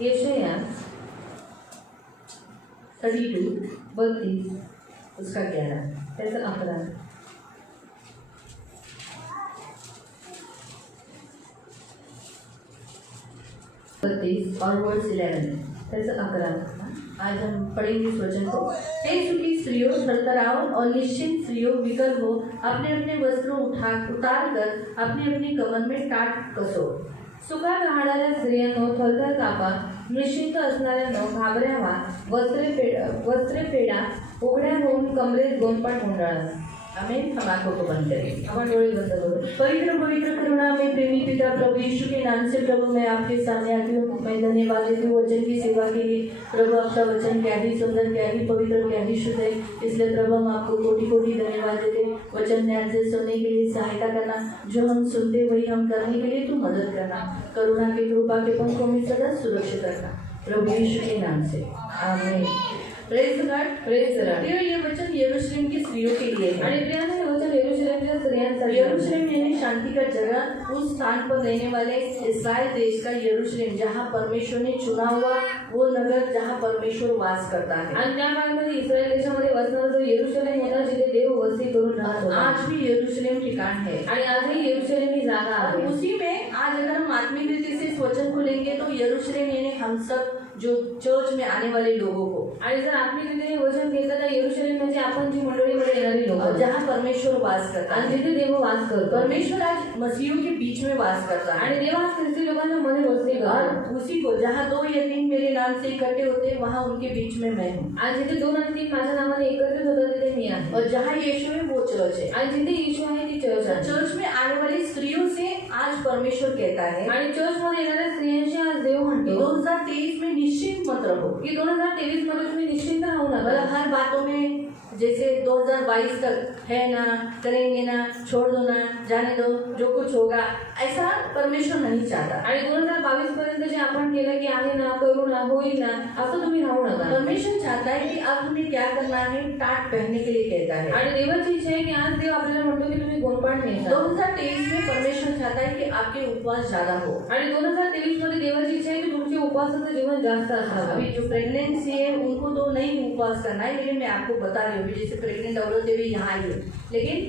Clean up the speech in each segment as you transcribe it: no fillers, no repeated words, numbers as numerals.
यशाया 32 उसका 11 त्याचा 11 32 और वर्स 11 त्याचा 11 आज हम पढ़ेंगे इस वचन को। हे सुखी स्त्रियों थरथराओ और निश्चिंत स्त्रियों विकल हो, अपने अपने वस्त्रों उतार कर अपने अपने कमर में टाट कसो। सुखात राहणाऱ्या स्त्रियांनो थरथर कापा, निश्चिंत असणाऱ्यांनो घाबऱ्या व्हा, वस्त्रे फेडा, उघड्या होऊन कमरेत गोंदपाट गुंडाळा। आमीन। हम आंखों को बंद करें, अपन डोळे बंद करो। पवित्र पवित्र करुणा में प्रेमी पिता प्रभु यीशु के नाम से प्रभु मैं आपके सामने आती हूँ। मैं धन्यवाद देती हूँ वचन की सेवा के लिए। प्रभु आपका वचन क्या ही सुंदर, क्या ही पवित्र, क्या ही शुद्ध है, इसलिए प्रभु हम आपको कोटि कोटि धन्यवाद देते। वचन ध्यान से सुनने के लिए सहायता करना, जो हम सुनते वही हम करने के लिए तू मदद करना। करुणा की कृपा के पंखों में सदा सुरक्षित रखना, प्रभु यीशु के नाम से आमीन। Praise God, praise God. ये वचन यरूशलेम की स्त्रियों के लिए है। आणि प्रियांनो हे वचन यरूशलेमच्या स्त्रियांसाठी। यरूशलेम यानी शांति का जगह, उस स्थान पर रहने वाले इस्राएल देश का यरूशलेम, जहाँ परमेश्वर ने चुना हुआ वो नगर, जहाँ परमेश्वर वास करता है। आणि त्या काळामध्ये इस्रायल देशामध्ये वसणारा जो यरूशलेम होता, जिथे देव वस्ती करून राहत होता। आज भी यरूशलेम ठिकाण है आणि आजही यरूशलेम ही जागा आहे। उसी में आज अगर हम आत्मिक रीति से इस वचन को लेंगे तो यरूशलेम यानी हम सब जो चर्च में आने वाले लोगों को, आणि जर आत्मिक रीतीने वचन घेतलं तर यरूशलेम म्हणजे आपण जी मंडळीमध्ये येणारी लोक, जहाँ परमेश्वर वास करता है, जिथे देव वास करतो। परमेश्वर आज मसीहों के बीच में वास करता है आणि देव आज ख्रिस्ती लोकांच्या मध्ये वसती करतो। उसी को जहाँ 2 या 3 मेरे नाम से इकट्ठे होते, वहाँ उनके बीच में मैं हूँ। आज जिथे 2 आणि 3 माझ्या नावाने एकत्रित होतात तिथे मी आहे। और जहाँ यीशु है वो चर्च है, आणि जिथे यीशु आहे ती चर्च आहे। चर्च में आने वाली स्त्रियों से आज परमेश्वर कहता है, आणि चर्च मध्ये येणाऱ्या स्त्रियांशी आज देव म्हणतो 2023 में निश्चिंत मत रहो कि 2023 मध्ये तुम्ही निश्चिंत राहू नका। हर बातों में जैसे 2022 तक है ना, करेंगे ना, छोड़ दो ना, जाने दो, जो कुछ होगा, ऐसा परमेश्वर नहीं चाहता। आणि 2022 पर्यंत जे आपण केलं की आहे ना, करू ना, होईल ना, असं तुम्ही राहू नका। परमेश्वर चाहता है कि अब तुम्हें क्या करना है, टाट पहनने के लिए कहता है। आणि देवाची इच्छा आहे की आज देव आपल्याला म्हणतो की तुम्ही गोंदपाट नेसा। 2023 में परमेश्वर चाहता है कि आपके उपवास ज्यादा हो, आणि 2023 मध्ये देवाची इच्छा आहे की तुमचे उपवासाचं जीवन जास्त असावं। अभी जो प्रेग्नेंसी है उनको तो नहीं उपवास करना है, लेकिन मैं आपको बता रही हूँ जैसे प्रेग्नेंट औरतें भी यहाँ आई है, लेकिन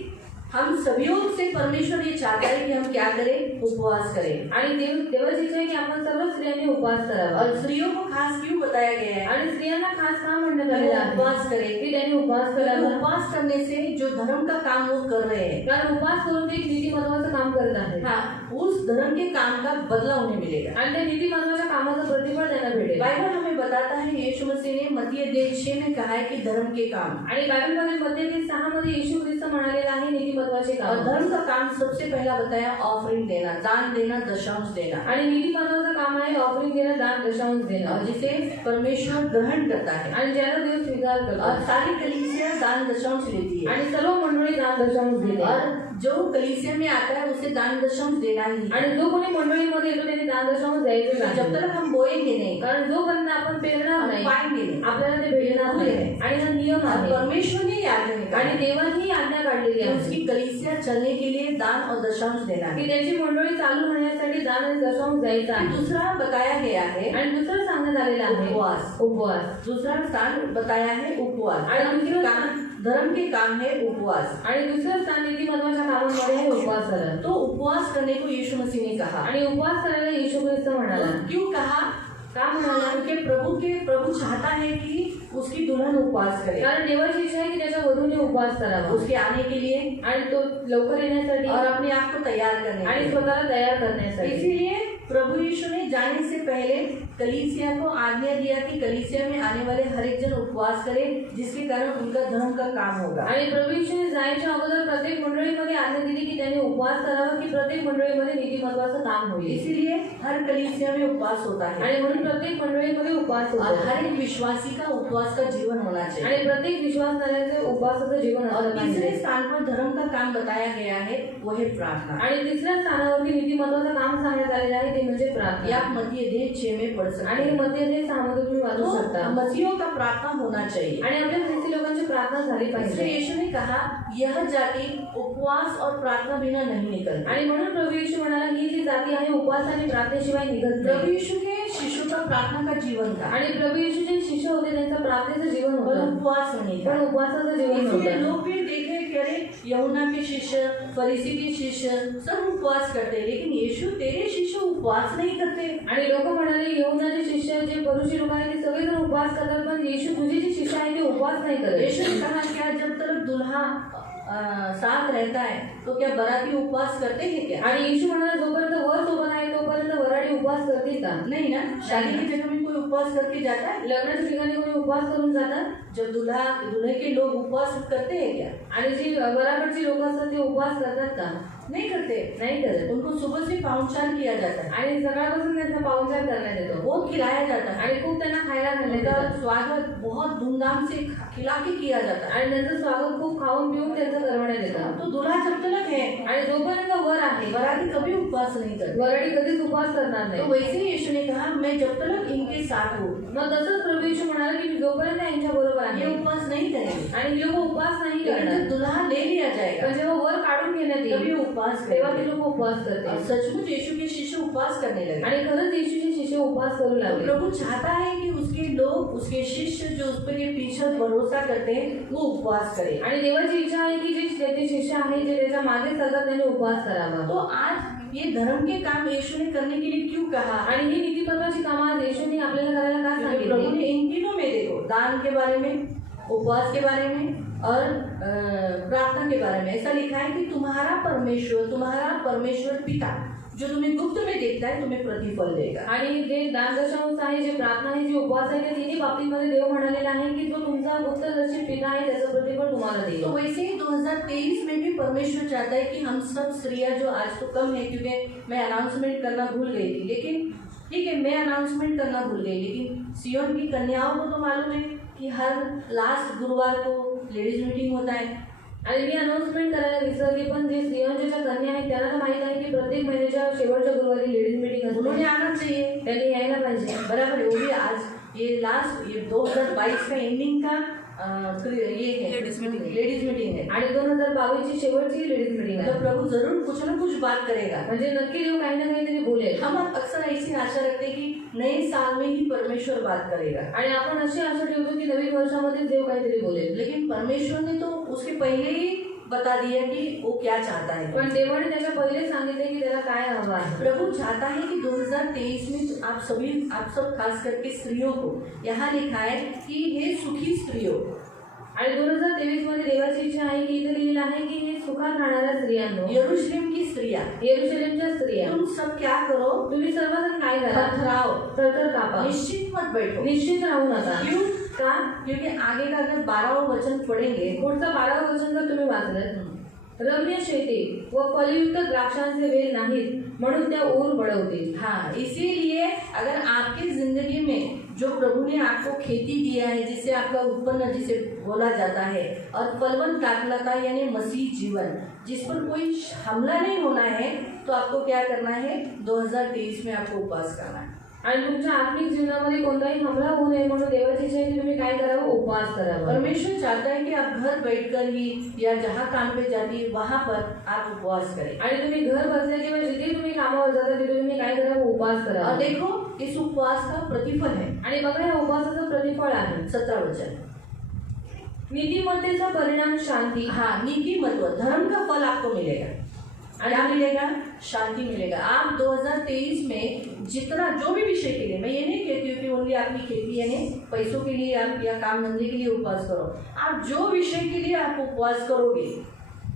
हम सभी से परमेश्वर ये चाहता है कि हम क्या करें, उपवास करें। आणि देवाची इच्छा आहे की आपण सर्व स्त्रियांनी उपवास करावा। और स्त्रियों को खास क्यों बताया गया है, आणि स्त्रियांना खास का म्हणण्यात आलेलं आहे उपवास करें, की त्यांनी उपवास करावा। उपवास करने से जो धर्म का काम वो कर रहे हैं, कारण उपवास करून ते नीतिमत्वाचं काम करत आहेत, हाँ, उस धर्म के काम का बदला उन्हें मिलेगा आणि त्या नीतिमत्वाच्या कामाचं प्रतिफळ त्यांना भेटेल। बाइबल हमें बताता है यीशु मसीह ने मत्ती 6 में कहा है कि धर्म के काम, आणि बाइबलमध्ये मत्ती 6 मध्ये येशू ख्रिस्त म्हणालेला आहे नीतिमत्वाचे काम। और धर्म का काम सबसे पहला बताया ऑफरिंग देना, दान देना, दशांश देना, आणि नीतिमत्वाचं काम आहे ऑफरिंग देना, दान दशांश देना, और जिसे परमेश्वर ग्रहण करता है आणि ज्याला देव स्वीकार करतो। और सारी कलीसिया दान दशांश लेती है आणि सर्व मंडळी दान दशांश देते। और जो कलीसिया में आता है उसे दान दशांश देना ही, आणि जो कोणी मंडळीमध्ये येतो त्याने दान दशांश द्यायचे। जब तक हम बोएंगे नहीं, कारण जोपर्यंत आपण पेरणार नाही पाएंगे नहीं, आपल्याला ते भेटणार नाही, आणि हा नियम आहे। परमेश्वर ने आज्ञा आणि देवाने ही आज्ञा काढलेली आहे उसकी कलीसिया चलने के लिए दान और दशांश देना है, की त्याची मंडळी चालू राहण्यासाठी दान आणि दशांश द्यायचा आहे। दूसरा बताया गया है, आणि दुसरं सांगण्यात आलेलं आहे उपवास। उपवास दूसरा स्थान बताया है उपवास, आणि दुसरं धर्म के काम है उपवास, आणि दुसरं स्थान नीतिमत्वाच्या कामामध्ये है उपवास करा। तो उपवास करने को यीशु मसीह ने कहा, आणि उपवास करायला येशू ख्रिस्त म्हणाला। क्यों कहा, का म्हणाला, क्योंकि प्रभु चाहता है कि उसकी दुल्हन उपवास करे, कारण देवाची इच्छा आहे की त्याच्या वधूने उपवास करावा उसके आने के लिए, आणि तो लवकर येण्यासाठी, और अपने आप को तैयार करने, आणि स्वतःला तयार करण्यासाठी। इसीलिए प्रभु यीशु ने जाने से पहले कलीसिया को आज्ञा दिया कि कलीसिया में आने वाले हर एक जन उपवास करे, जिसके कारण उनका धर्म का काम होगा। आणि प्रभु यीशुने जायच्या अगोदर प्रत्येक मंडळीमध्ये आज्ञा दिली की त्यांनी उपवास करावा, की प्रत्येक मंडळीमध्ये नीतिमत्वाचं काम होईल। इसीलिए हर कलीसिया में उपवास होता है, आणि म्हणून प्रत्येक मंडळीमध्ये उपवास होतो, और हर एक विश्वासी का उपवास का जीवन होना चाहिए, आणि प्रत्येक विश्वासणाऱ्याचे उपवासाचं जीवन असलं पाहिजे। तीसरे स्थान पर धर्म का काम बताया गया है, वो है प्रार्थना, आणि तिसऱ्या स्थानावरती नीतिमत्वाचं काम सांगण्यात आलेलं आहे ते म्हणजे प्रार्थना। आप मत्ती 6 में पढ़ सकते, आणि मत्ती 6 मध्ये तुम्ही वाचू शकता। मसीहों का प्रार्थना होना चाहिए, आणि आपल्या ख्रिस्ती लोकांची प्रार्थना झाली पाहिजे। यीशु ने कहा यह जाति उपवास और प्रार्थना बिना नहीं निकलती, आणि म्हणून प्रभु यीशु म्हणाला ही जी जाती आहे उपवास आणि प्रार्थनेशिवाय निघत नाही। प्रभु यीशु के शिष्यों का प्रार्थना का जीवन था। आणि प्रभू येशू जे शिष्य होते त्यांचं प्रार्थनेचं जीवन पर होतं, उपवास नहीं था। पण उपवासाचं जीवन इसलिए नव्हतं. लोग भी देखे कि अरे यहुना के शिष्य, फरीसी के शिष्य सब उपवास करते हैं, लेकिन यीशु तेरे शिष्य उपवास नहीं करते। आणि लोक म्हणाले यहुनाचे शिष्य जे फरीसी लोक आहेत ते सगळेजण उपवास करतात, पण येशू तुझे जे शिष्य आहेत ते उपवास नाही करत. यीशु ने कहा क्या जब तक दूल्हा साथ रहता है तो क्या बराती उपवास करते हैं क्या? आणि येशू म्हणाला जोपर्यंत वर सोबत आहे तोपर्यंत वराडी उपवास करतील का? नहीं ना। शादी की जगह में कोई उपवास करके जाता है? लग्नाच्या ठिकाणी कोणी उपवास करून जातात? जब दूल्हे के लोग उपवास करते हैं क्या? आणि जी वराकडची लोक असतात ते उपवास करतात का? नहीं करते। नाही करत. उनको सुबह से पाहुणचार किया जाता है आणि सकाळपासून त्यांचा पाहुणचार करण्यात येतो, बहुत खिलाया जाता है आणि खूप त्यांना खायला घालण्यात उनका येतं, स्वागत बहुत धूमधाम से खिला के किया जाता है। आणि त्यांचं स्वागत खूप खाऊन पिऊन त्यांचं करवण्यात येतं. तो दूल्हा जब तक है आणि जोपर्यंत वर आहे बराती कभी उपवास नहीं करते। वराडी कधीच उपवास करणार तो नाही. वैसे ही यीशु ने कहा मैं जब तक इनके साथ हूँ मग तसंच प्रभू येशू म्हणाला की मी जोपर्यंत यांच्या बरोबर ये आहे उपवास नहीं करेंगे, आणि हे लोक उपवास नाही लेकिन करणार, जब दूल्हा ले लिया जाएगा पण जेव्हा वर काढून घेण्यात तभी येईल उपवास तेव्हा ते करेंगे। लोक उपवास और करते. सचमुच यीशु के शिष्य उपवास करने लगे। आणि खरंच येशूचे शिष्य उपवास करू तो लागले. प्रभु चाहता है कि उसके लोग, उसके शिष्य जो उस पर ये पीछे भरोसा करते हैं वो उपवास करें। आणि देवाची इच्छा आहे की जे त्याचे शिष्य आहे जे त्याच्या मागे चालतात त्यांनी उपवास करावा. तो आज ये धर्म के काम यीशु ने करने के लिए क्यों कहा? आणि ही नीतिपरवाची कामं आज येशूने आपल्याला करायला का क्योंकि प्रभु सांगितली? ने इन तीनों में देखो, दान के बारे में, उपवास के बारे में और प्रार्थना के बारे में ऐसा लिखा है कि तुम्हारा परमेश्वर पिता जो तुम्हें गुप्त में देखता है तुम्हें प्रतिफल देगा। आणि जे दान दशांश आहे, जे प्रार्थना आहे, जे उपवास आहे, ते तिन्ही बाबतीमध्ये देव म्हणालेला आहे की जो तुमचा गुप्तदर्शी पिता आहे त्याचं प्रतिफल तुम्हाला देईल. तो वैसे ही 2023 में भी परमेश्वर चाहता है कि हम सब स्त्रियां जो आज तो कम है क्योंकि मैं अनाउंसमेंट करना भूल गई थी, लेकिन ठीक है मैं अनाउंसमेंट करना भूल गई, लेकिन सियोन की कन्याओं को तो मालूम है कि हर लास्ट गुरुवार को लेडीज मीटिंग होता है। आणि मी अनाउन्समेंट करायला विसरली, पण जे सिंहच्या कन्या आहेत त्यांना तर माहित आहे की प्रत्येक महिन्याच्या शेवटच्या गुरुवारी लेडीज मीटिंग उन्होंने असते, आना चाहिए, त्यांनी यायला पाहिजे. बराबर है। वो भी आज ये लास्ट ये 2022 का एंडिंग का ये है लेडीज मीटिंग है। आणि 2022 ची शेवटची लेडीज मीटिंग तो आहे. प्रभु जरूर कुछ ना कुछ बात करेगा। म्हणजे नक्की देव काही ना काहीतरी बोलेल. हम अक्सर ऐसी आशा रखते हैं कि नए साल में ही परमेश्वर बात करेगा, आणि आपण अशी आशा ठेवतो की नवीन वर्षामध्ये देव काहीतरी बोलेल. लेकिन परमेश्वर ने तो उसके पहले ही बता दिया कि वो क्या चाहता है। पण देवाने त्याच्या पहिले सांगितले की त्याला काय हवं आहे. प्रभु चाहता है कि 2023 में आप सब खास करके स्त्रियों को यहाँ लिखा है कि हे सुखी स्त्रियों, आणि 2023 मध्ये देवाची इच्छा आहे की इथे लिहिलं आहे की हे सुखात राहणाऱ्या स्त्रियांनो, यरूशलेम की स्त्रियां, येरुशलेमच्या स्त्रिया, तुम सब क्या करो, तुम्ही सर्वजण काय करा, थरथराओ, थरथर कापा, निश्चित मत बैठो। निश्चित राहू नका. क्यों? का? क्योंकि आगे का अगर 12वां वचन पढ़ेंगे, पुढचं 12 वचन जर तुम्ही वाचलं, रम्य शेती व फलयुक्त द्राक्षांचे वेल नाहीत म्हणून त्या ऊर बळवतील. हाँ, इसीलिए अगर आपकी जिंदगी में जो प्रभु ने आपको खेती दिया है, जिससे आपका उत्पन्न जिसे बोला जाता है, और फलवंत दाखलता यानी मसीह जीवन, जिस पर कोई हमला नहीं होना है, तो आपको क्या करना है? 2023 में आपको उपवास करना है। आणि तुमच्या आत्मिक जीवनामध्ये कोणताही हमला होऊ नये म्हणून देवाची इच्छा आहे की तुम्ही काय करावं? उपवास करावा. परमेश्वर चाहता है कि आप घर बैठकर ही या जहाँ काम पे जाती है वहाँ पर आप उपवास करें। आणि तुम्ही घर बसल्या किंवा जिथे तुम्ही कामावर जाता तिथे तुम्ही काय करावं? उपवास करावा. और देखो इस उपवास का प्रतिफल है, आणि बघा या उपवासाचं प्रतिफळ आहे 17 वचन। नीतिमत्तेचा परिणाम शांती. हाँ, नीति महत्व, धर्म का फल आपको मिलेगा। क्या मिलेगा? शांति मिलेगा। आप 2023 में जितना जो भी विषय के लिए, मैं ये नहीं कहती हूँ कि ओनली आपकी खेती यानी पैसों के लिए आप या काम धंधे के लिए उपवास करो। आप जो विषय के लिए आप उपवास करोगे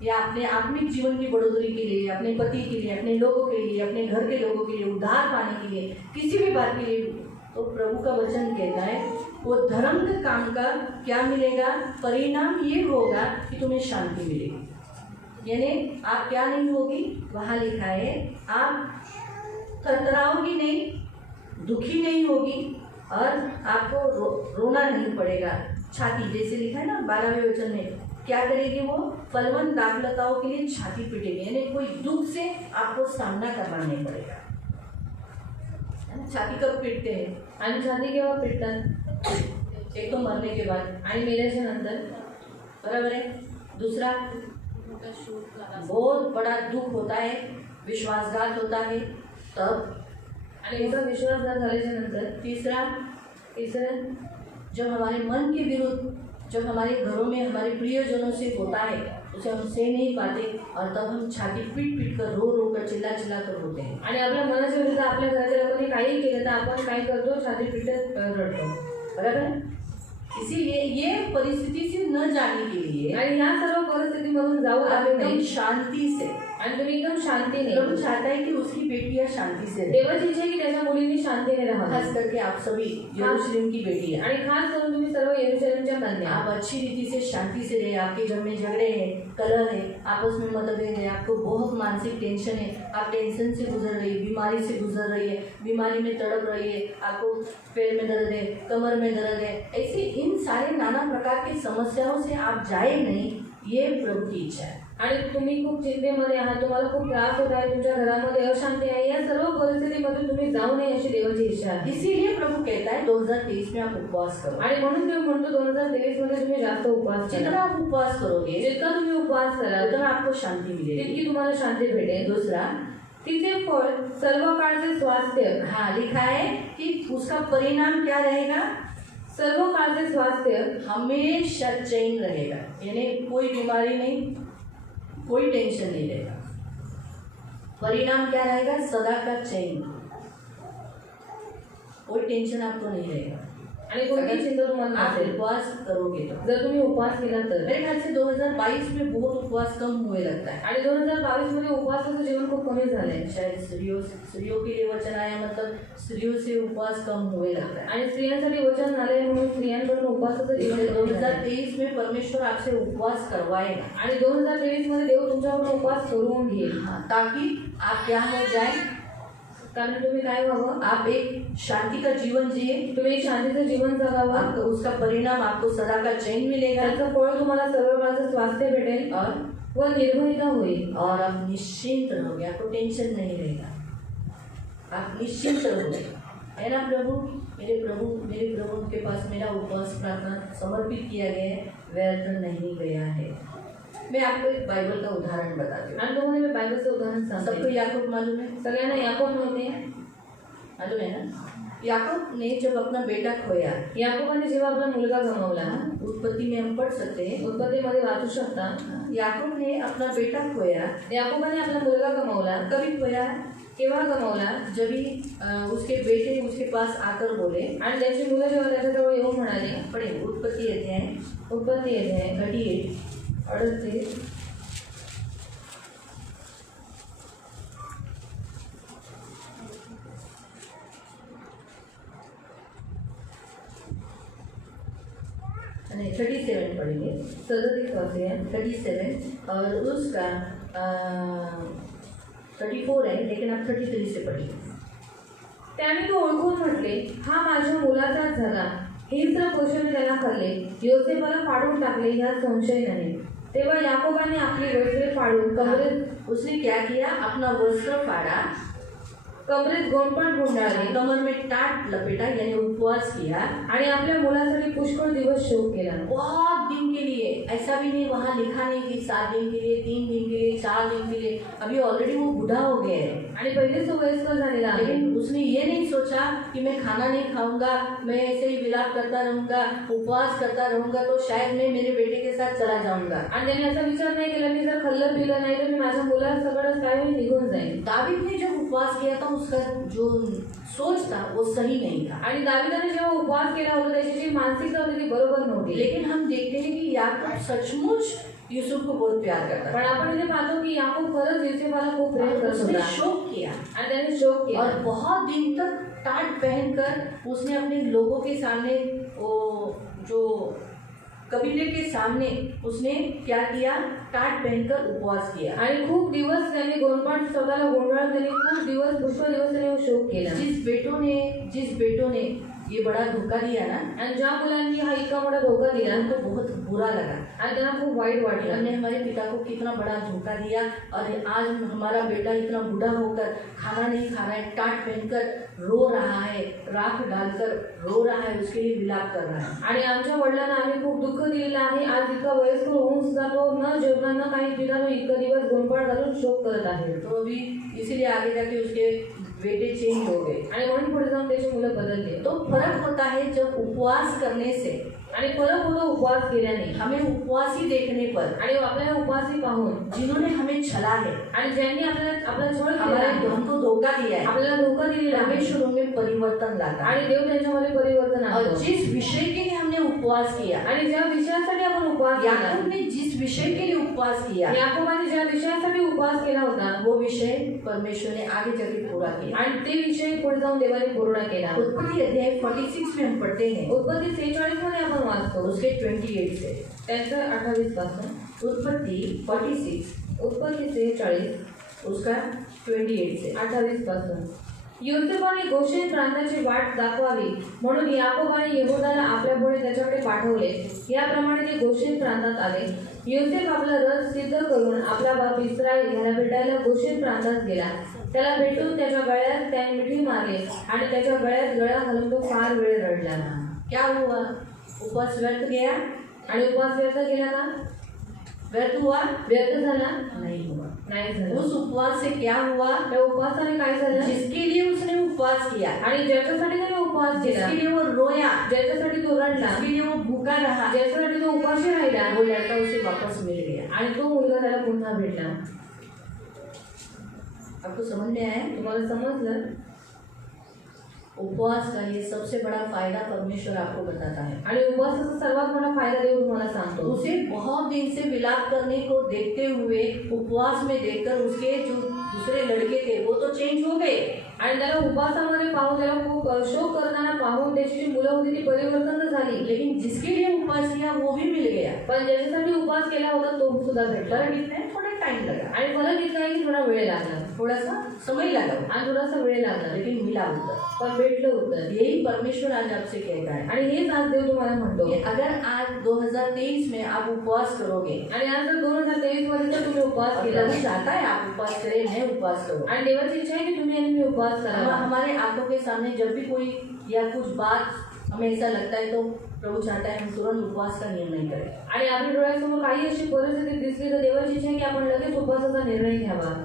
या अपने आत्मिक जीवन की बढ़ोतरी के लिए, अपने पति के लिए, अपने लोगों के लिए, अपने घर के लोगों के लिए, उद्धार पाने के लिए, किसी भी बात के लिए, तो प्रभु का वचन कहता है वो धर्म के काम का क्या मिलेगा? परिणाम ये होगा कि तुम्हें शांति मिलेगी। यानी आप क्या नहीं होगी? वहाँ लिखा है आप थरथराओगी नहीं, दुखी नहीं होगी और आपको रोना नहीं पड़ेगा। छाती जैसे लिखा है ना 12वें वचन में, क्या करेगी वो? फलवंत दाखलताओं के लिए छाती पीटेगी, यानी कोई दुख से आपको सामना करना नहीं पड़ेगा। छाती कब पीटते हैं? आणि छाती केव्हा पिटतात? एक तो मरने के बाद आणि मेल्याच्या नंतर. बराबर है। दूसरा बहुत बड़ा दुख होता है, विश्वासघात होता है, तब आणि याचा विश्वासघात झाल्याच्या नंतर तीसरा, जब हमारे मन के विरुद्ध, जब हमारे घरों में हमारे प्रियजनों से होता है उसे हम सह नहीं पाते और तब हम छाती पीट पीट कर रो रो कर चिल्ला चिल्ला कर रोते हैं. आणि आपल्या मनाच्या विरुद्ध आपल्या घराच्या लोकांनी काही केलं तर आपण काय करतो, छाती पिटत रडतो. बराबर है. इसीलिए ये परिस्थिति से न जाने के लिए आणि ह्या सर्व परिस्थितीमधून जाऊ लागू एकदम नये शांति से आणि तुम्ही एकदम शांतीने. प्रभु चाहता है कि उसकी बेटियां शांति से रहे. देवाची इच्छा आहे की त्याच्या मुलींनी शांतीने राहावं. खास करके आप सभी यरूशलेम की बेटियां, आणि खास करून तुम्ही सर्व यरूशलेमच्या कन्या, आप अच्छी रीति से शांति से रहे. आपके घर में झगड़े हैं, कलह है, आपस में मतभेद है, आपको बहुत मानसिक टेंशन है, आप टेंशन से गुजर रही है, बीमारी से गुजर रही है, बीमारी में तड़प रही है, आपको पैर में दर्द है, कमर में दर्द है, ऐसे इन सारे नाना प्रकार की समस्याओं से आप जाए नहीं, ये प्रभु की इच्छा है. आणि तुम्ही खूप चिंतेमध्ये आहात, तुम्हाला खूप त्रास होत आहे, तुमच्या घरामध्ये अशांती आहे, या सर्व परिस्थितीमधून तुम्ही जाऊ नये अशी देवाची इच्छा आहे. इसीलिए प्रभु कहता है 2023 में आप उपवास करो. आणि म्हणून देव म्हणतो 2023 मध्ये तुम्ही जास्त उपवास करा. जितना आप उपवास करोगे जितका तुम्ही उपवास कराल उतना आपको शांति मिलेगी. तितकी तुम्हाला शांती भेटेल. दूसरा, तिचे फळ सर्व काळचे स्वास्थ्य. हाँ लिखा है कि उसका परिणाम क्या रहेगा. सर्व काळचे स्वास्थ्य हमेशा चैन रहेगा, यानी कोई बीमारी नहीं, कोई टेंशन नहीं रहेगा. परिणाम क्या रहेगा, सदा का चैन, कोई टेंशन आपको नहीं रहेगा. आणि कोणती चिंता तुम्हाला आप नसेल उपवास करोगे तो. जर तुम्ही उपवास केला तर. मेरे ख्याल से 2022 में बहुत उपवास कम हुए लगता है. आणि 2022 मध्ये उपवासाचं जीवन खूप कमी झालंय. शायद स्त्रियों के लिए वचन आया, मतलब स्त्रियों से उपवास कम हुए लगता है. आणि स्त्रियांसाठी वचन आलंय म्हणून स्त्रियांकडून उपवासाचं जीवन इसलिए कमी झालंय. 2023 में परमेश्वर आपसे उपवास करवाएगा. आणि 2023 मध्ये देव तुमच्याकडून उपवास करून घेईल. हाँ, ताकि आप क्या हो जाए, कारण तुम्ही काय व्हावं, आप एक शांति का जीवन जिए. तुम्ही एक शांतीचं जीवन जगावं. आपको उसका परिणाम आपको सदा का चैन मिलेगा त्याचं फळ तुम्हाला सर्व काळचं स्वास्थ्य भेटेल और व निर्भयता होईल. और आप निश्चिंत रहोगे, आपको टेंशन नहीं रहेगा, आप निश्चिंत रहोगे. है ना प्रभु, मेरे प्रभु के पास मेरा उपवास प्रार्थना समर्पित किया गया है, व्यर्थ नहीं गया है. मैं आपको एक बाइबल का उदाहरण बताती हूँ. आणि तुम्हाला मी बायबलचं उदाहरण सबको सांगते. याकूब मालूम है, सगळ्यांना याकूब माहिती आहे. मालूम है ना. याकूब ने जब अपना बेटा खोया, याकूबाने जेव्हा आपला मुलगा गमावला, उत्पत्ति में हम पढ़ सकते हैं, उत्पत्तीमध्ये वाचू शकता, याकूब ने अपना बेटा खोया. याकूबाने आपला मुलगा गमावला. कभी खोया, केव्हा गमावला, जब ही उसके बेटे उसके पास आकर बोले, आणि त्याची मुलं जेव्हा त्याच्याजवळ येऊन म्हणाली. पढ़े उत्पत्ति अध्याय उत्पत्ती येते 38 38. नहीं 37 पढ़ेंगे. 37 वाचूया. 37 और उसका 34 है, लेकिन आप 33 से पढ़िए. त्याने तो ओळखून म्हटले, हा माझ्या मुलाचाच झाला. हिंस्र पशूने त्याला खाल्ले, योसेफाला फाडून टाकले, ह्यात संशय नाही. तेव्हा याकोबाने आपली वस्त्रे फाडून उसने क्या किया, अपना वस्त्र फाड़ा, कमरेत गोंडपाट गुंडाळले, कमर में टाट लपेटा, यानी उपवास किया. आणि आपल्या मुलासाठी पुष्कळ दिवस शोक केला. बहुत दिन के लिए, ऐसा भी नहीं वहाँ लिखा नहीं कि 7 दिन के लिए, 3 दिन के लिए, 4 दिन के लिए. अभी ऑलरेडी वो बूढ़ा हो गया है. आणि पहिलेच तो वयस्कर झालेला आहे. लेकिन उसने ये नहीं सोचा कि मैं खाना नहीं खाऊंगा, मैं ऐसे ही विलाप करता रहूंगा, उपवास करता रहूंगा तो शायद मैं मेरे बेटे के साथ चला जाऊंगा. आणि त्याने असा विचार नाही केला, मी जर खाल्लं पिलं नाही तर मी माझ्या मुलासकट काय होईल, निघून जाईल. दावीद ने जब उपवास किया था उसका जो सोच था वो सही नहीं था. आणि दाविदाने जेव्हा उपवास केला होता त्याची जी मानसिकता होती ती बरोबर नव्हती. लेकिन हम देखते हैं कि याकूब सचमुच यूसुफ को बहुत प्यार करता पण था. आपण इथे पाहतो की याकूब खरंच योसेफाला खूप प्रेम करत उसने होता शोक किया आणि त्याने शोक केला. और बहुत दिन तक टाट पहनकर उसने अपने लोगों के सामने, वो जो कबीले के सामने उसने क्या किया, टाट पहनकर उपवास किया. आणि खूप दिवस त्याने गोंडपाट स्वतःला गोंधळत त्याने खूप दिवस पुष्कळ दिवस त्याने शोक केला. जिस बेटों ने ये बड़ा धोखा दिया ना, आणि ज्या मुलांनी हा इतका मोठा धोका दिला उनको बहुत बुरा लगा. आणि त्यांना खूप वाईट वाटलं. हमने हमारे पिता को कितना बड़ा धोखा दिया और आज हमारा बेटा इतना बूढ़ा होकर खाना नहीं खा रहा है, टाट पहनकर रो रहा है, राख डालकर रो रहा है, उसके लिए विलाप कर रहा है. आणि आमच्या वडिलांना आम्ही खूप दुःख दिलेलं आहे. आज इतका वयस्कर होऊन सुद्धा तो न जेवण न काही पिता तो इतका दिवस गोंधपाट घालून शोक करत आहे. तो अभी इसीलिए आगे जाके उसके बेटे चेंज हो गए। आणि म्हणून पुढे जाऊन त्याची मुलं बदलली। तो फर्क होता है जब उपवास करने से, आणि फरक होतो उपवास केल्याने हमें उपवासी देखने पर, आणि आपल्याला उपवासी पाहून, जिन्होंने हमें छला है, आणि ज्यांनी आपल्याला आपला छळ केला हमारे आहे, हमको धोखा दिया है, आपल्याला धोका दिलेला आहे, परमेश्वर उनमें परिवर्तन लाता है। आणि देव त्यांच्यामध्ये परिवर्तन और आणतो। जिस विषय के लिए हमने उपवास किया, आणि ज्या विषयासाठी आपण उपवास केला, याकूब ने जिस विषय के लिए उपवास किया, याकोबाने ज्या विषयासाठी उपवास केला होता, वो विषय परमेश्वर ने आगे जाके पूरा किया। आणि ते विषय पुढे जाऊन देवाने पूर्ण केला। उत्पत्ति अध्याय 46 में हम पढ़ते हैं, उत्पत्ती 46 मध्ये आपण वाचतो, उसके 28 से। त्यांचं 28 पासून। उत्पत्ति 46 उत्पत्ती 46 उसका 28 से। 28 पासून। योसेफाने गोशेन प्रांताची वाट दाखवावी म्हणून याकोबाने यहूदाला आपल्यापुढे त्याच्याकडे पाठवले। याप्रमाणे ते गोशेन प्रांतात आले। योसेफ आपला रथ सिद्ध करून आपला बाप इस्रायल याला भेटायला गोशेन प्रांतात गेला। त्याला भेटून त्याच्या गळ्यात त्याने मिठी मारली आणि त्याच्या गळ्यात गळा घालून तो फार वेळ रडला। क्या हुआ? उपवास व्यर्थ गया? आणि उपवास व्यर्थ गेला का? व्यर्थ हुआ? व्यर्थ झाला नहीं हुआ। नाही झाला। उस उपवास से क्या हुआ? त्या उपवासाने काय झालं? जिसके लिए उसने उपवास किया, आणि ज्याच्यासाठी त्याने उपवास केला, जिसके लिए वो रोया, ज्याच्यासाठी तो रडला, जिसके लिए वो भूखा रहा, ज्याच्यासाठी तो उपाशी राहिला, वो लड़का उसे वापस मिल गया। आणि तो मुलगा त्याला पुन्हा भेटला। आपको समझ में आया? तुम्हाला समजलं? उपवास का ये सबसे बड़ा फायदा परमेश्वर आपको बताता है। आणि उपवासाचा सर्वात मोठा फायदा देव तुम्हाला सांगतो। उसे बहुत दिन से विलाप करने को देखते हुए उपवास में देखकर उसके जो दूसरे लड़के थे वो तो चेंज हो गए, आणि त्याला उपवासामध्ये पाहून त्याला खूप शोक करताना पाहून त्याची जी मुलं होती ती परिवर्तन झाली। लेकिन जिसके लिए उपवास किया वो भी मिल गया। पण ज्याच्यासाठी उपवास केला होता तो सुद्धा भेटला। फर्क इतना है, थोड़ा टाइम लगा आणि फरक इतका आहे की थोडा वेळ लागला, थोड़ा सा समय लगा, आणि थोडासा वेळ लागला, लेकिन मिला उत्तर। पण भेटलं उत्तर। यही परमेश्वर आज आपसे कहता है। आणि हेच आज देव तुम्हाला म्हणतो कि अगर आज 2023 में आप उपवास करोगे, आणि आज जर 2023 मध्ये जर तुम्ही उपवास केला, प्रभु चाहता है आप उपवास करें, मैं उपवास करूं, आणि देवाची इच्छा आहे की तुम्ही आणि मी उपवास करावा। हमारे आंखों के सामने जब भी कोई या कुछ बात हमें ऐसा लगता है तो प्रभु चाहता है हम तुरंत उपवास का निर्णय करें। आणि आपल्या डोळ्यासमोर काही अशी परिस्थिती दिसली तर देवाची इच्छा आहे की आपण लगेच उपवासाचा निर्णय घ्यावा।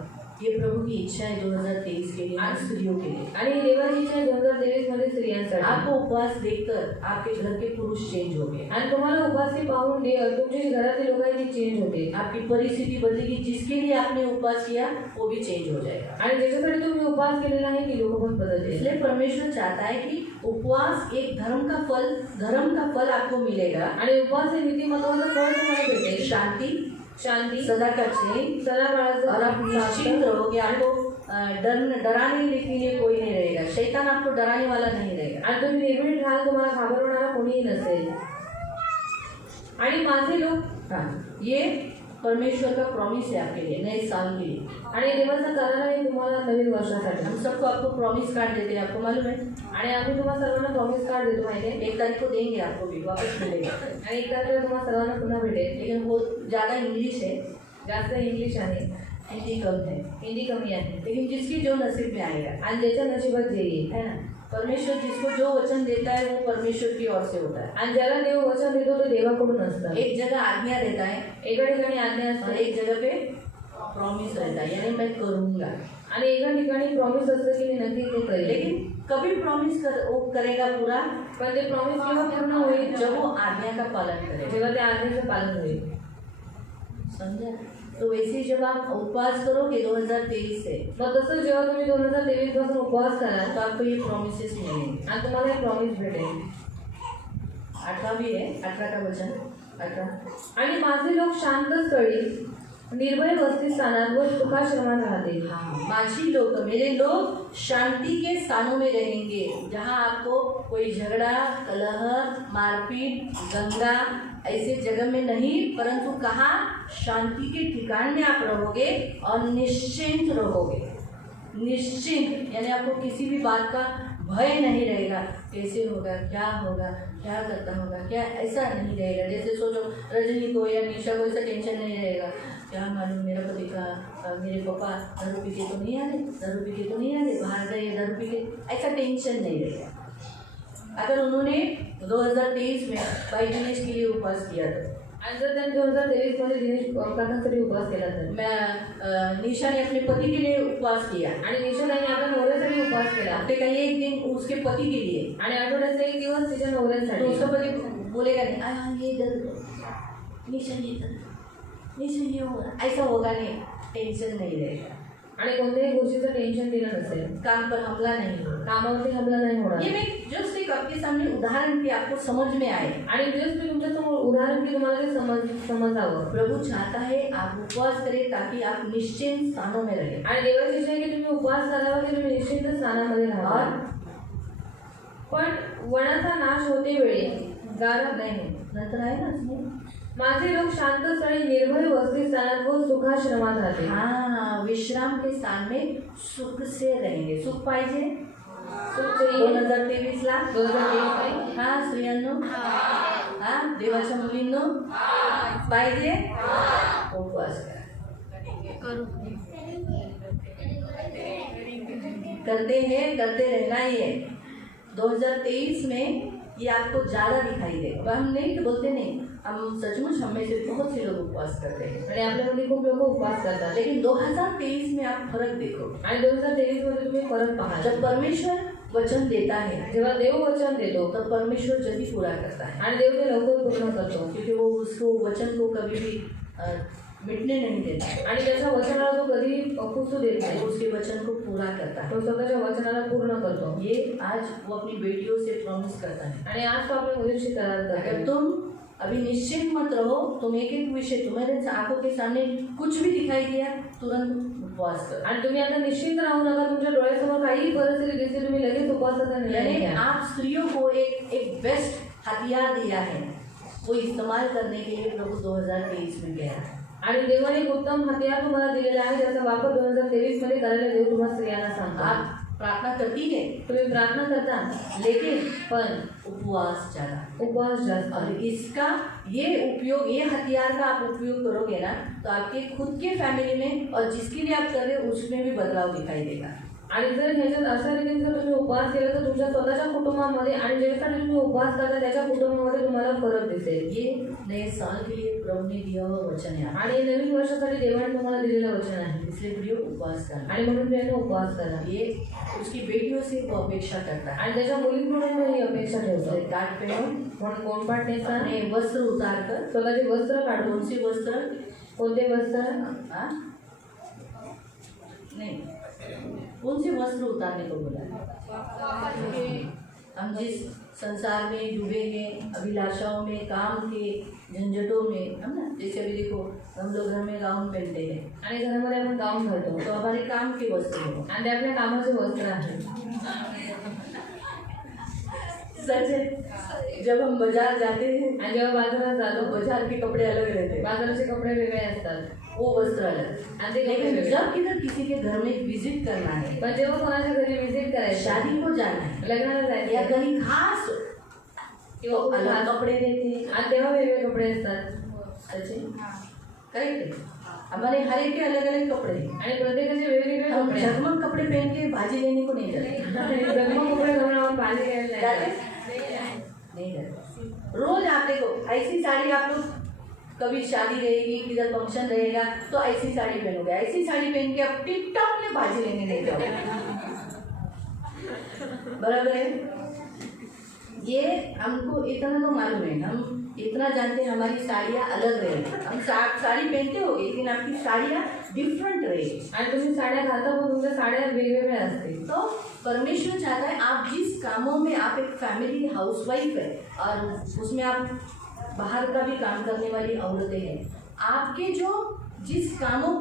ये प्रभु की इच्छा है 2023 के लिए, आज स्त्रियों के लिए। आणि देवाची इच्छा आहे 2023 मध्ये स्त्रियांसाठी। आपको उपवास देखकर आपके घर के पुरुष चेंज हो गए, आणि तुम्हाला उपवासी पाहून तुमची घरातील लोक आहेत ती चेंज होते। आपकी परिस्थिति बदलेगी, जिसके लिए आपने उपवास किया वो भी चेंज हो जाएगा। आणि ज्याच्यासाठी तुम्ही उपवास केलेला आहे ती लोक पण बदलतील। इसलिए परमेश्वर चाहता है कि उपवास एक धर्म का फल आपको मिलेगा। आणि उपवास हे नीतिमत्वाचं फळ तुम्हाला भेटेल, शांति, सदा का चैन, सदाकाळाचं, और आप निश्चिंत रहोगे। आपको डराने लिखने कोई नहीं रहेगा, शैतान आपको डराने वाला नहीं रहेगा। आणि तुम्ही निर्भीड राहाल, तुम्हाला घाबरवणारा कोणीही नसेल। आणि माझे लोक, ये परमेश्वर का प्रॉमिस है आपके लिए नए साल के लिए। आणि देवाचा करार आहे तुम्हाला नवीन वर्षासाठी। हम सबको आपको प्रॉमिस कार्ड देते हैं, आपको मालूम है? आणि आम्ही तुम्हाला सर्वांना प्रॉमिस कार्ड देतो माहिती आहे। 1 तारीख को देंगे, आपको भी वापस मिलेगा। आणि 1 तारखेला तुम्हाला सर्वांना पुन्हा भेटेल, लेकिन वो ज़्यादा इंग्लिश है, जास्त इंग्लिश आहे, हिंदी कम है, हिंदी कमी आहे। लेकिन जिसकी जो नसीब में आएगा, आणि ज्याच्या नशिबात जे येईल, है ना। परमेश्वर जिसको जो वचन देता है वो परमेश्वर की ओर से होता है। आणि ज्याला देव वचन देतो ते देवाकडून असतं। एक जगह आज्ञा रहता है, एका ठिकाणी आज्ञा और असते, एक जगह पे प्रॉमिस रहता है, यानी मैं करूँगा। आणि एका ठिकाणी प्रॉमिस असतं की मी नक्की ते करेल। लेकिन कभी प्रॉमिस वो करेगा पूरा पण ते प्रॉमिस केव्हा पूर्ण होईल? जब वो आज्ञा का पालन करेगा, जेव्हा त्या आज्ञेचं पालन होईल। समझा? तो वैसे जब आप उपवास करोगे 2023 से, मग तसं जेव्हा तुम्ही 2023 पासून उपवास कराल तो आपको ये प्रॉमिसेस मिलेंगे। आणि तुम्हाला एक प्रॉमिस भेटेल। 18 भी है, 18 का वचन 18। आणि माझे लोक शांत स्थळी निर्भय वसतिस्थानात व सुखाश्रमात राहतील। माझी लोग, मेरे लोग शांति के स्थानों में रहेंगे, जहाँ आपको कोई झगड़ा, कलह, मारपीट, दंगा ऐसे जगह में नहीं, परंतु कहाँ शांति के ठिकान में आप रहोगे और निश्चिंत रहोगे। निश्चिंत यानी आपको किसी भी बात का भय नहीं रहेगा, कैसे होगा, क्या करता होगा, क्या, ऐसा नहीं रहेगा। जैसे सोचो रजनी को या निशा को ऐसा टेंशन नहीं रहेगा, क्या मालूम मेरा पति का मेरे पापा दारू पी के तो नहीं आ रहे, बाहर गए दारू पी के, ऐसा टेंशन नहीं रहेगा। अगर उन्होंने 2023 में भाई दिनेश के लिए उपवास किया था, आणि जर त्यांनी 2023 मध्ये दिनेश काकांसाठी उपवास केला तर मैं निशा ने अपने पति के लिए उपवास किया आणि निशाने आपल्या नवऱ्यासाठी उपवास केला हफ्ते का एक दिन उसके पति के लिए आणि आठवड्याचा एक दिवस तिच्या तो नवऱ्यासाठी उसका पति बोलेगा नहीं ये दर्द निशा ये दर्द निशा ये होगा ऐसा होगा नहीं टेंशन नहीं रहेगा आणि कोणत्याही गोष्टीचं टेन्शन दिलं नसेल काम पर हमला नहीं होगा कामावरती हमला नाही होणार ये मैं जस्ट एक आपके सामने उदाहरण की आपको समझ में आए आणि जस्ट मी तुमच्यासमोर उदाहरण की तुम्हाला ते समजावं प्रभु चाहता है आप उपवास करें ताकि आप निश्चिंत स्थानों में रहें आणि देवाची इच्छा आहे की तुम्ही उपवास करावा की तुम्ही निश्चिंत स्थानामध्ये राहावा पण वनाचा नाश होते वेळी गारा नाही नंतर आहे ना इसमें? माझे लोक शांत स्थळी निर्भय वस्ती स्थानात व सुखाश्रमात राहते हाँ विश्राम के स्थान में सुख से रहेंगे सुख पाहिजे सुख चाहिए 2023 ला 2023 हा स्त्रियांनो हा देवाच्या मुलींनो पाहिजे उपवास करा करते रहना ही है 2023 में ये आपको ज़्यादा दिखाई देगा हम नहीं तो बोलते नहीं हम सचमुच हम में से बहुत से लोग उपवास करते हैं आणि आपल्यामध्ये खूप लोक उपवास करतात लेकिन 2023 में आप फर्क देखो आणि 2023 मध्ये तुम्ही फरक पहा जब परमेश्वर वचन देता है जेव्हा देव वचन देतो तब परमेश्वर जल्दी पूरा करता है आणि देव ते लवकर पूर्ण करतो क्योंकि वो उसको वचन को कभी भी मिटने नहीं देता आणि त्याच्या वचनाला तो कधी पुसू देत नाही वो उसके वचन को पूरा करता है तो स्वतःच्या वचनाला पूर्ण करतो ये आज वो अपनी बेटियों से प्रॉमिस करता है आणि आज तो आपल्या मुलींशी करार अगर करतो तुम अभी निश्चित मत रहो तुम एक एक विषय तुम्हारे आंखों के सामने कुछ भी दिखाई दिया तुरंत उपवास करो आणि तुम्ही आता निश्चिंत राहू नका तुमच्या डोळ्यासमोर काही परिस्थिती दिसते तुम्ही लगेच उपवासाचा निर्णय यानी घ्या आप स्त्रियों को एक बेस्ट हथियार दिया है वो इस्तेमाल करने के लिए प्रभु 2023 में गया है आणि देवाने एक उत्तम हथियार तुम्हाला दिलेला आहे ज्याचा वापर 2023 मध्ये करायला देव तुम्हाला स्त्रियांना सांगतो आप प्रार्थना करती है तुम्ही प्रार्थना करता लेकिन पण उपवास ज्यादा उपवास जास्त और इसका ये हथियार का आप उपयोग करोगे ना तो आपके खुद के फैमिली में और जिसके लिए आप कर रहे हो उसमें भी बदलाव दिखाई देगा आणि जर ह्याच्यात अशा रीतीने जर तुम्ही उपवास केला तर तुमच्या स्वतःच्या कुटुंबामध्ये आणि ज्याच्यासाठी तुम्ही उपवास करता त्याच्या कुटुंबामध्ये तुम्हाला फरक दिसेल ये नए साल के लिए प्रभु ने दिया हुआ वचन है आणि नवीन वर्षासाठी देवाने तुम्हाला दिलेलं वचन आहे इसलिए प्रियो उपवास करना आणि म्हणून त्याने उपवास करा ये उसकी बेटियों से वो अपेक्षा करता है आणि त्याच्या मुलींकडून ही अपेक्षा ठेवतो टाट पहनो म्हणून कोण पाठ नेसा अपने वस्त्र उतार कर स्वतःचे वस्त्र काढून कौन से वस्त्र कोणते वस्त्र हाँ? नहीं कौन से वस्त्र उतारने को बोला हम जिस संसार में डूबे हैं अभिलाषाओं में काम के झंझटों में है ना जैसे अभी देखो हम लोग घर में गाउन पहनते हैं आणि घरामध्ये आपण गाऊन घालतो तो हमारे काम के वस्त्र हो आणि ते आपल्या कामाचे वस्त्र आहे सच है जब हम बाजार जाते हैं आणि जेव्हा बाजारात तो जातो बाजार के कपड़े अलग रहते हैं बाजाराचे कपडे वेगळे असतात वो वस्त्र अलग आणि ते कपडे लेकिन वेगळे जब किधर किसी के घर में विजिट करना है पण जेव्हा कोणाच्या घरी व्हिजिट करायची शादी को जाना है लग्नाला या जायचं कहीं खास तो किंवा अलग कपड़े देते हैं आणि तेव्हा वेगळे कपडे असतात सच है करेक्ट है हमारे हर एक के अलग अलग कपड़े हैं आणि प्रत्येकाचे वेगवेगळे हम कपडे झगमग कपड़े पहन के भाजी लेने को नहीं जाते जगमग कपडे घालून आपण भाजी घ्यायला नाही जाते जात. नहीं जाते रोज आप देखो ऐसी साड़ी आप लोग कभी शादी रहेगी किधर फंक्शन रहेगा तो ऐसी साड़ी पहनोगे ऐसी साड़ी पहन के आप टिप टॉप में भाजी लेने नहीं जाओगे बराबर है ये हमको इतना तो मालूम है हम इतना जानते हैं हमारी साड़ियाँ अलग रहेगी हम साड़ी पहनते हो लेकिन आपकी साड़ियाँ डिफरेंट रहेगी आणि तुम्ही साड्या घालता पण तुमच्या साड्या वेगवेगळ्या असतील तो परमेश्वर चाहता है आप जिस कामों में आप एक फैमिली हाउसवाइफ है और उसमें आप बाहर का भी काम करने वाली औरतें हैं आपके जो जिस काम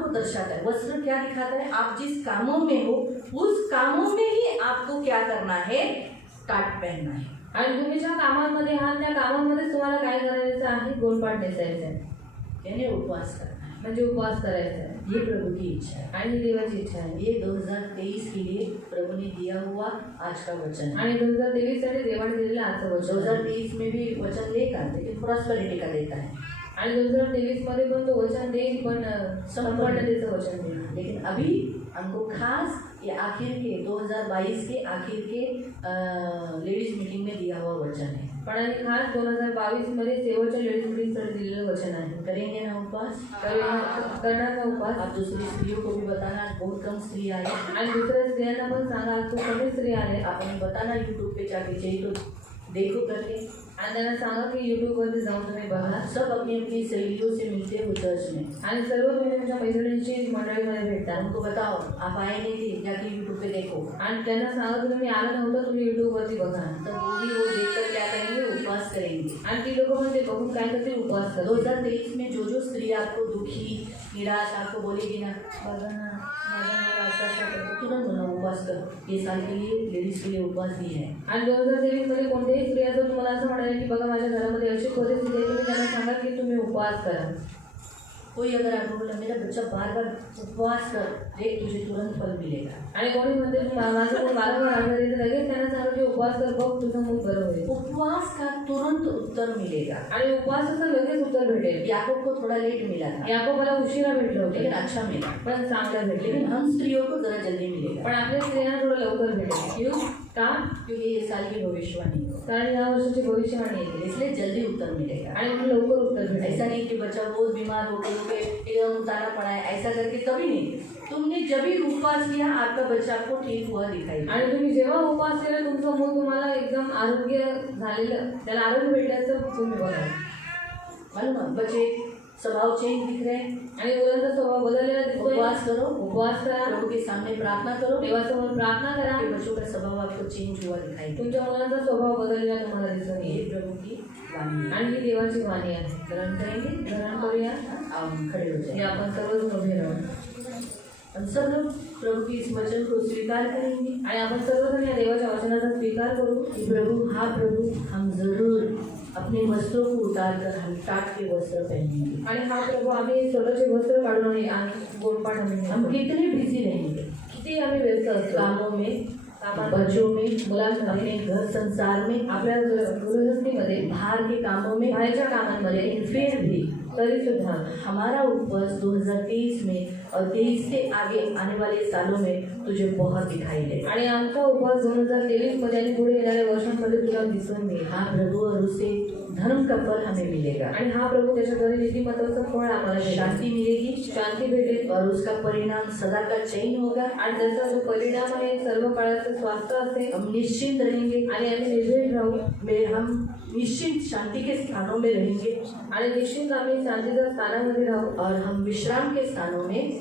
को दर्शाता है वस्त्र क्या दिखाता है आप जिस कामों में हो उस कामों में ही आपको क्या करना है टाट पहनना है आणि तुम्ही ज्या कामांमध्ये आहात त्या कामांमध्ये तुम्हाला काय करायचं आहे गोंडपाट नेसायचं आहे यानी उपवास करना है म्हणजे उपवास करायचा आहे ये प्रभु की इच्छा है आणि देवाची इच्छा आहे ये 2023 के लिए प्रभु ने दिया हुआ आज का वचन है आणि 2023 साठी देवाने दिलेलं आजचं वचन आहे. 2023 में भी वचन देगा लेकिन प्रॉस्पेरिटी का देता है आणि 2023 मध्ये पण तो वचन देईल पण संपन्नतेचं वचन देईल लेकिन अभी हमको खास ये आखिर के 2022 के आखिर के लेडीज मीटिंग में दिया हुआ वचन है पण आणि खास 2022 मध्ये शेवटच्या लेडीज मीटिंगसाठी दिलेलं वचन आहे. करेंगे ना उपवास? करणार का उपवास? आप दूसरी स्त्रियों को भी बताना, बहुत कम स्त्री आए। आणि दुसऱ्या स्त्रियांना पण सांगा, आज खूप कमी स्त्री आले. आप उन्हें बताना यूट्यूब पे जाके चाहिए तो देखो करके। आणि त्यांना सांगा की यूट्यूबवरती जाऊन तुम्ही बघा. सब अपनी अपनी सहेलियों से मिलते हो चर्च में। आणि सर्व तुम्ही तुमच्या मैत्रिणींची मंडळीमध्ये भेटता. उनको बताओ आप आए नहीं थे, जाके यूट्यूब पे देखो। आणि त्यांना सांगा की तुम्ही आलं नव्हतं, तुम्ही यूट्यूबवरती बघा. तब वो भी वो देखकर क्या करेंगे, उपवास करेंगे। आणि ती लोक पण ते बघून काय करतील, उपवास करतील. 2023 में जो स्त्री आपको दुखी निराश आपको बोलेगी ना, बघा ना माझा नवरा ऐसा ऐसा करतो, तुरंत बोला उपवास करो। ये साल के लिए लेडीज के लिए उपवास भी है। आणि 2023 मध्ये कोणत्याही स्त्रिया जर तुम्हाला असं म्हणाले की बघा माझ्या घरामध्ये अशी परिस्थिती आहे, तुम्ही त्यांना सांगा की तुम्ही उपवास करा. कोई अगर आपको बोला मेरा बच्चा बार बार उपवास कर, देख तुझे तुरंत फल मिलेगा। आणि कोणी म्हणते माझं कोण वारंवार आजारी आहे, तर लगेच त्यांना सांगा की उपवास कर, बघ तुझं मूल बरं होईल. उपवास का तुरंत उत्तर मिलेगा। आणि उपवासाचं लगेच उत्तर भेटेल. याकूब को थोड़ा लेट मिला था, याकोबाला उशिरा भेटलं होतं, लेकिन अच्छा मिला। पण चांगलं भेटलं. लेकिन हम स्त्रियों को जरा जल्दी मिलेगा। पण आपल्या स्त्रियांना थोडं लवकर भेटेल. क्यों? का? क्योंकि ये साल की भविष्यवाणी है, कारण या वर्षाची भविष्यवाणी आहे, इसलिए जल्दी उत्तर मिलेगा। आणि म्हणून लवकर उत्तर भेटेल. ऐसा नहीं कि बच्चा बहुत बीमार हो गए एकदम उतारना पड़ा है, ऐसा करके कभी नहीं। तुमने जब भी उपवास किया आपका बच्चा आपको ठीक हुआ दिखाई। आणि तुम्ही जेव्हा उपवास केला तुमचं मूल तुम्हाला एकदम आरोग्य झालेलं, त्याला आरोग्य भेटल्याचं तुम्ही बघा. मालूम है बच्चे स्वभाव चेंज दिख रहे हैं। आणि मुलांचा स्वभाव बदललेला दिसतोय. उपवास करो, उपवास करा, प्रभु के सामने प्रार्थना करो, देवासमोर प्रार्थना करा. आपके बच्चों का स्वभाव आपको चेंज हुआ दिखाई दे। तुमच्या मुलांचा स्वभाव बदललेला तुम्हाला दिसून ये येईल. प्रभु की वाणी है। आणि ही देवाची वाणी आहे. ग्रहण करेंगे, ग्रहण करूया. आओ हम खड़े हो हे जाए। आपण सर्वजण उभे राहू हम सब लोग प्रभु की इस वचन को स्वीकार करेंगे। आणि आपण सर्वजण या देवाच्या वचनाचा स्वीकार करू. कि प्रभु हाँ प्रभु, हम जरूर अपने वस्त्रों को उतारकर हम टाट के वस्त्र पहनेंगे। आणि हा प्रभू आम्ही स्वतःचे वस्त्र काढून आणि गोडपाट आम्ही हम कितने बिजी रहेंगे किती आम्ही व्यस्त असतो कामों में, कामात, बच्चों में, मुलांमध्ये, अपने घर संसार में, आपल्या गृहस्थीमध्ये, बाहर के कामों में, बाहेरच्या कामांमध्ये. लेकिन फिर भी तरी सुद्धा हमारा उपवास 2023 में और 23 से आगे आने वाले सालों में तुझे बहुत दिखाई देगा। आणि आमचा उपवास 2023 मध्ये आणि पुढे येणाऱ्या वर्षांमध्ये तुला दिसून येईल. हाँ प्रभु, और उससे धर्म का फल हमें मिलेगा। आणि हा प्रभू त्याच्याद्वारे नीतिमत्वाचं फळ आम्हाला भेटेल. शांति मिलेगी, शांती भेटेल. और उसका परिणाम सदा का चैन होगा। आणि त्याचा जो परिणाम आहे सर्व काळाचं स्वास्थ्य असेल. हम निश्चिंत रहेंगे आणि आम्ही निर्भीड राहू. हम निश्चिंत शांति के स्थानों में रहेंगे, आणि निश्चित आम्ही शांतीच्या स्थानामध्ये राहू. और हम विश्राम के स्थानों में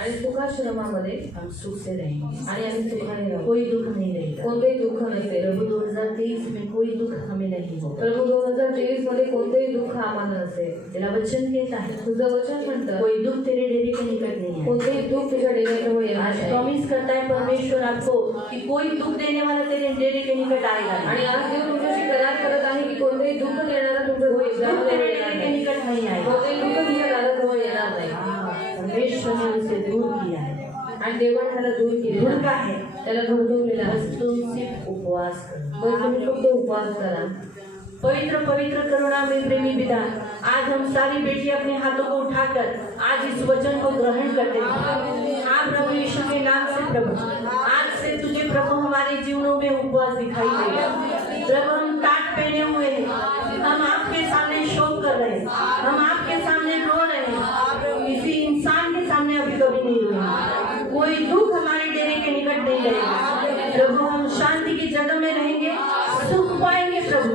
आणि सुखाश्रमामध्ये हम सुख से रहेंगे। आणि आम्ही सुखाने राहू. कोई दुख नहीं रहेगा। कोणतेही दुःख नसेल. प्रभु 2023 में कोई दुख हमें नहीं होगा। प्रभू 2023 मध्ये कोणतेही दुःख आम्हाला नसेल. तेरा वचन कहता है तुझं वचन म्हणतं कोई दुख तेरे डेरे के निकट नहीं है। कोणतेही दुःख तुझ्या डेऱ्याजवळ येणार आज नाही. प्रॉमिस करता है परमेश्वर आपको कि कोई दुख देने वाला तेरे डेरे के निकट आएगा नहीं। आणि आज देव तुझ्याशी करार करत आहे की कोणतेही दुःख देणारा तुमच्या कोई दुख जवळ तेरे येणार डेरे के नाही. निकट नहीं आएगा। कोणतेही दुःख तुझ्या दाराजवळ येणार नाही. परमेश्वर ने उसे दूर किया है। आणि देवाने त्याला दूर केले. दूर का है, त्याला घडवलेला आहे. बस तुम सिर्फ उपवास करो। बस तुम्ही फक्त उपवास करा. पवित्र पवित्र करुणा में प्रेमी पिता, आज हम सारी बेटी अपने हाथों को उठाकर आज इस वचन को ग्रहण करते हैं। आप प्रभु यीशु के नाम से प्रभु, आज से तुझे प्रभु हमारे जीवनों में उपवास दिखाई देगा। प्रभु हम टाट पहने हुए हैं, हम आपके सामने शोक कर रहे हैं, हम आपके सामने रो रहे हैं, किसी इंसान के सामने अभी कभी नहीं रोए। कोई दुख हमारे डेरे के निकट नहीं रहेगा। प्रभु हम शांति की जगह में रहेंगे, सुख पाएंगे प्रभु,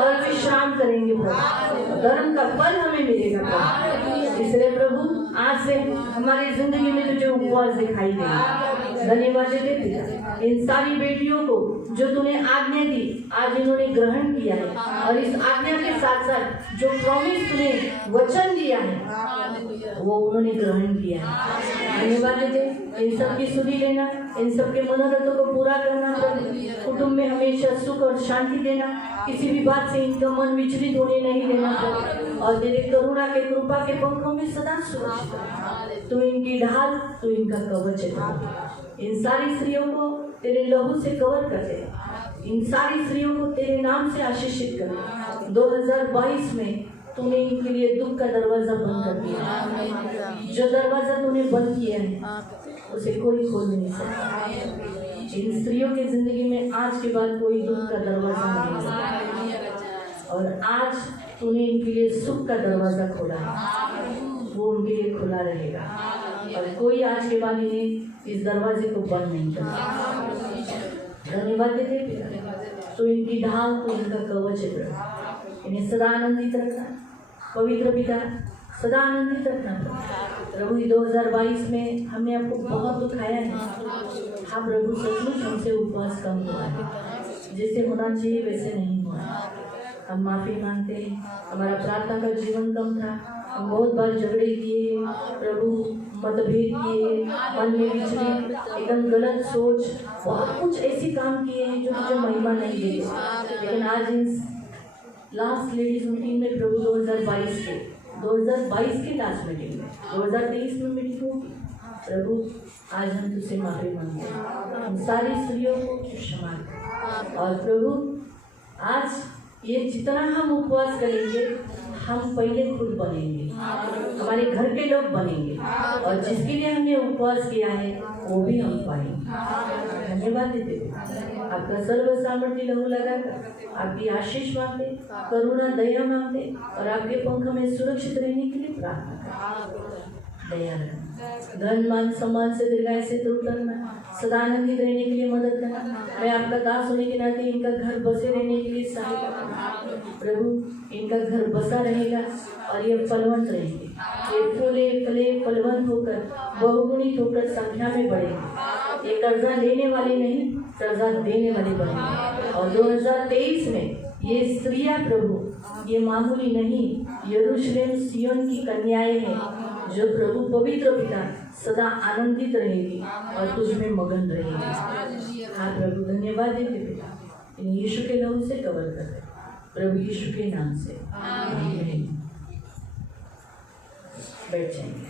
और विश्राम करेंगे प्रभु। धर्म का फल हमें मिलेगा प्रभु। इसलिए प्रभु आज से हमारी जिंदगी में तुझे उपवास दिखाई देगा। धन्यवाद देते पिता इन सारी बेटियों को जो तूने आज्ञा दी, आज इन्होंने ग्रहण किया है, और इस आज्ञा के साथ साथ जो प्रॉमिस तूने वचन दिया है वो उन्होंने ग्रहण किया है। धन्यवाद देते इन सब की सुधि लेना, इन सब के मनोरथों को पूरा करना प्रभु। कुटुंब में हमेशा सुख और शांति देना, किसी भी बात से इनका मन विचलित होने नहीं देना प्रभु, और तेरे करुणा के कृपा के पंखों में सदा सुरक्षित रखना। तू इनकी ढाल, तू इनका कवच है प्रभु। इन सारी स्त्रियों को तेरे लहू से कवर कर दे, इन सारी स्त्रियों को तेरे नाम से आशीषित कर। 2022 में तूने इनके लिए दुख का दरवाजा बंद कर दिया। जो दरवाजा तूने बंद किया है उसे कोई खोल नहीं सकता। इन स्त्रियों की जिंदगी में आज के बाद कोई दुख का दरवाजा नहीं होगा और आज तूने इनके लिए सुख का दरवाजा खोला है, वो उनके लिए खुला रहेगा और कोई आज के बाद इन्हें इस दरवाजे को बंद नहीं कर। धन्यवाद देते पिता, तो इनकी ढाल को इनका कवच है प्रभु, इन्हें सदा आनंदित रखना पवित्र पिता, सदा आनंदित रखना प्रभु। 2022 में हमने आपको बहुत दुखाया है। हाँ प्रभु, सचमुच हमसे उपवास कम हुआ है, जैसे होना चाहिए वैसे नहीं हुआ है। हम माफ़ी मांगते हैं, हमारा प्रार्थना का जीवन कम था, हम बहुत बार झगड़े किए प्रभु, मतभेद किए, मन में विचलित, एकदम गलत सोच, बहुत कुछ ऐसे काम किए हैं जो मुझे महिमा नहीं देते। लेकिन आज इन लास्ट लेडीज मीटिंग में प्रभु 2022 के लास्ट मीटिंग में 2023 में मीटिंग होगी प्रभु, आज हम तुझसे माफी मांगते हैं, हम सारी स्त्रियों को क्षमा कर। और प्रभु आज ये जितना हम उपवास करेंगे, हम पहले खुद बनेंगे, हमारे घर के लोग बनेंगे और जिसके लिए हमने उपवास किया है वो भी हम पाएंगे। धन्यवाद देते आपका सर्व सामर्थ्य लहू लगाकर आपकी आशीष मांगते, करुणा दया मांगते और आपके पंख में सुरक्षित रहने के लिए प्रार्थना करते। दया रखना, धन मान सम्मान से दीर्घायु से दूर करना, सदा आनंदित रहने के लिए मदद करना। मैं आपका दास होने के नाते इनका घर बसे रहने के लिए सहायता करना प्रभु, इनका घर बसा रहेगा और ये फलवंत रहेंगे, ये फूले फले फलवंत होकर बहुगुणित होकर संख्या में बढ़ेंगे। ये कर्जा लेने वाले नहीं, कर्जा देने वाले बनेंगे। और 2023 में ये स्त्रियां प्रभु, ये मामूली नहीं, यरूशलेम सियोन की कन्याएं हैं जो प्रभु पवित्र पिता सदा आनंदित रहेगी और तुझ में मगन रहेगी। हाँ प्रभु, धन्यवाद देते पिता, इन यीशु के लहू से कवर करते प्रभु, यीशु के नाम से आमीन। बैठ जाएंगे।